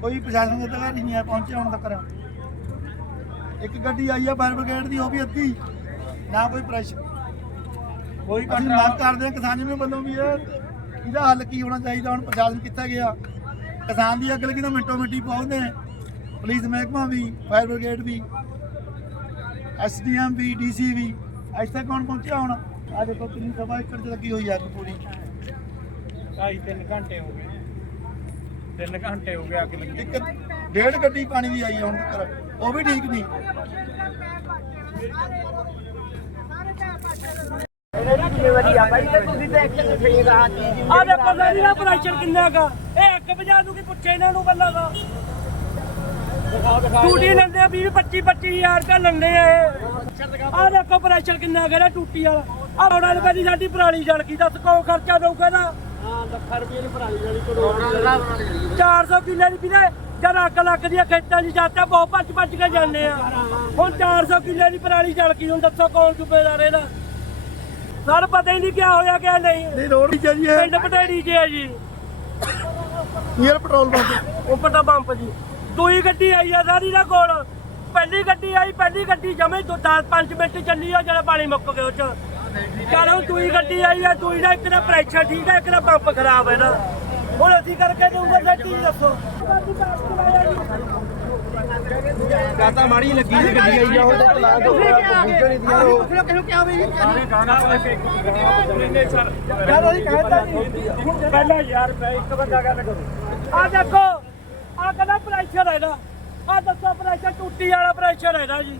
ਕੋਈ ਪ੍ਰਸ਼ਾਸਨ ਅਧਿਕਾਰੀ ਨਹੀਂ ਆ ਪਹੁੰਚੇ ਹੁਣ ਤੱਕ। ਇੱਕ ਗੱਡੀ ਆਈ ਆ ਫਾਇਰ ਬ੍ਰਿਗੇਡ ਦੀ ਉਹ ਵੀ ਅੱਧੀ। ਨਾ ਕੋਈ ਪ੍ਰੈਸ਼ਰ ਕੋਈ ਮੰਗ ਕਰਦੇ ਆ ਕਿਸਾਨ ਨੂੰ ਵੱਲੋਂ ਵੀ ਇਹ ਇਹਦਾ ਹੱਲ ਕੀ ਹੋਣਾ ਚਾਹੀਦਾ ਹੁਣ ਪ੍ਰਸ਼ਾਸਨ ਕਿੱਥੇ ਗਿਆ। ਕਿਸਾਨ ਦੀ ਅੱਗ ਲੱਗੀ ਤਾਂ ਮਿੰਟੋ ਮਿੰਟੀ ਪਹੁੰਚਦੇ ਪੁਲਿਸ ਮਹਿਕਮਾ ਵੀ ਫਾਇਰ ਬ੍ਰਿਗੇਡ ਵੀ ਐਸਡੀਐਮ ਵੀ ਡੀਸੀ ਵੀ ਇੱਥੇ ਕੌਣ ਪਹੁੰਚਿਆ ਹੁਣ? ਆ ਦੇਖੋ ਕਿੰਨੀ ਸਭਾ ਏਕੜ ਚ ਲੱਗੀ ਹੋਈ ਆ ਅੱਗ ਪੂਰੀ। ਢਾਈ ਤਿੰਨ ਘੰਟੇ ਹੋ ਗਏ। ਤਿੰਨ ਘੰਟੇ ਹੋ ਗਏ ਅੱਗ ਲੱਗੀ ਇੱਕ ਡੇਢ ਗੱਡੀ ਪਾਣੀ ਦੀ ਆਈ ਆ ਹੁਣ ਤੱਕ। ਉਹ ਵੀ ਠੀਕ ਨਹੀਂ। ਆ ਦੇਖੋ ਮੇਰੀ ਦਾ ਪ੍ਰੈਸ਼ਰ ਕਿੰਨਾ ਗਾ ਇਹ ਇੱਕ ਵਜਾ ਦੂਗੀ ਪੁੱਛੇ ਇਹਨਾਂ ਨੂੰ ਗੱਲਾਂ ਦਾ ਟੂਟੀ ਲੈਂਦੇ ਆ 20 25 25000 ਰੁਪਏ ਲੈਂਦੇ ਆ ਇਹ। ਆ ਦੇਖੋ ਪ੍ਰੈਸ਼ਰ ਕਿੰਨਾ ਗਾ ਇਹਦਾ ਟੂਟੀ ਵਾਲਾ। ਆ ਰੋੜਾ ਰੁਪਏ ਦੀ ਸਾਡੀ ਪੁਰਾਣੀ ਜਲ ਕੀ ਦੱਸ ਕੋ ਖਰਚਾ ਦਊਗਾ ਇਹਦਾ? ਲੱਖ ਰੁਪਏ ਦੀ ਪੁਰਾਣੀ ਜਲੀ ਕਰੋੜ 400 ਕਿੱਲੇ ਦੀ ਵੀਰੇ ਜਦ ਅੱਗ ਲੱਗਦੀ ਆ ਖੇਤਾਂ 'ਚ ਜਾਂਦਾ ਬਹੁਤ ਭੱਜ ਭੱਜ ਕੇ ਜਾਂਦੇ ਆ। ਹੁਣ 400 ਕਿੱਲੇ ਦੀ ਪੁਰਾਣੀ ਜਲ ਕੀ ਹੁਣ ਦੱਸੋ ਕੌਣ ਜ਼ਿੰਮੇਦਾਰ ਇਹਦਾ? ਸਰ ਪਤਾ ਹੀ ਨਹੀਂ ਕਿਆ ਹੋਇਆ ਕਿਆ ਨਹੀਂ। ਨਹੀਂ ਰੋਡ ਹੀ। ਚਾਹੀਏ ਪਿੰਡ ਪਟੇੜੀ ਜੀ ਹੈ ਜੀ। Near petrol pump. ਉੱਪਰ ਦਾ ਪੰਪ ਜੀ। ਦੂਈ ਗੱਡੀ ਆਈ ਆ ਸਾਰੀ ਦਾ ਕੋਲ। ਪਹਿਲੀ ਗੱਡੀ ਆਈ ਪਹਿਲੀ ਗੱਡੀ ਜਮੇ 10 5 ਮਿੰਟ ਚੱਲੀ ਆ ਜਿਹੜਾ ਪਾਣੀ ਮੁੱਕ ਗਿਆ ਉਹ ਚ। ਚਲ ਹੁਣ ਦੂਈ ਗੱਡੀ ਆਈ ਆ ਦੂਈ ਦਾ ਇੱਕ ਦਾ ਪ੍ਰੈਸ਼ਰ ਠੀਕ ਆ ਇੱਕ ਦਾ ਪੰਪ ਖਰਾਬ ਹੈ ਨਾ ਹੁਣ ਅਸੀਂ ਕਰਕੇ ਦਊਗਾ ਸੱਚੀ ਦੱਸੋ? ਕਾਤਾ ਮਾੜੀ ਲੱਗੀ ਸੀ ਗੱਡੀ ਆਈ ਆ ਉਹ ਤੇ ਚਲਾ ਦੋ ਯਾਰ ਅਸੀਂ ਕਹਿੰਦਾ ਨਹੀਂ ਹੁਣ ਪਹਿਲਾਂ ਯਾਰ ਮੈਂ ਇੱਕ ਬੰਦਾ ਗੱਲ ਕਰੋ। ਆ ਦੇਖੋ ਆ ਕਹਿੰਦਾ ਪ੍ਰੈਸ਼ਰ ਹੈ ਨਾ ਆ ਦੱਸੋ ਪ੍ਰੈਸ਼ਰ ਟੂਟੀ ਵਾਲਾ ਪ੍ਰੈਸ਼ਰ ਹੈ ਨਾ ਜੀ।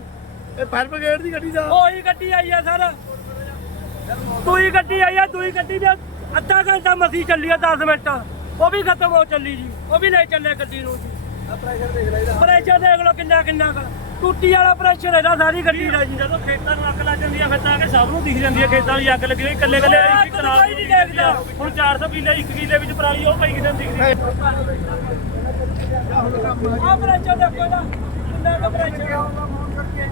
ਇਹ ਫਾਇਰ ਬ੍ਰਿਗੇਡ ਦੀ ਗੱਡੀ ਦਾ। ਉਹੀ ਗੱਡੀ ਆਈ ਆ ਸਰ। ਦੂਈ ਗੱਡੀ ਆਈ ਆ ਦੂਈ ਗੱਡੀ ਦੇ ਅੱਧਾ ਘੰਟਾ ਮਸੀ ਚੱਲੀ ਆ 10 ਮਿੰਟ। ਉਹ ਵੀ ਖਤਮ ਹੋ ਚੱਲੀ ਜੀ ਉਹ ਵੀ ਲੈ ਚੱਲੇ ਗੱਡੀ ਨੂੰ ਜੀ। ਪ੍ਰੈਸ਼ਰ ਦੇਖ ਲਓ ਕਿੰਨਾ ਕਿੰਨਾ। ਟੂਟੀ ਵਾਲਾ ਪ੍ਰੈਸ਼ਰ ਇਹਦਾ ਸਾਰੀ ਗੱਡੀ ਦਾ ਜੀ। ਜਦੋਂ ਖੇਤਾਂ ਨੂੰ ਅੱਗ ਲੱਗ ਜਾਂਦੀ ਆ ਫਿਰ ਤਾਂ ਕਿ ਸਭ ਨੂੰ ਦਿਖ ਜਾਂਦੀ ਆ ਖੇਤਾਂ ਦੀ ਅੱਗ ਲੱਗੀ ਹੋਈ ਇਕੱਲੇ ਇਕੱਲੇ ਇੱਕ ਤਾਂ ਨਾਲ ਕੋਈ ਨਹੀਂ ਦੇਖਦਾ। ਹੁਣ 400 ਕਿੱਲੇ ਇੱਕ ਕਿੱਲੇ ਵਿੱਚ ਪਰਾਲੀ ਉਹ ਪਈ ਕਿਦਾਂ ਦਿਖਦੀ? ਆ ਪ੍ਰੈਸ਼ਰ ਦੇਖੋ ਇਹਦਾ। ਕਿੰਨਾ ਕੁ ਪ੍ਰੈਸ਼ਰ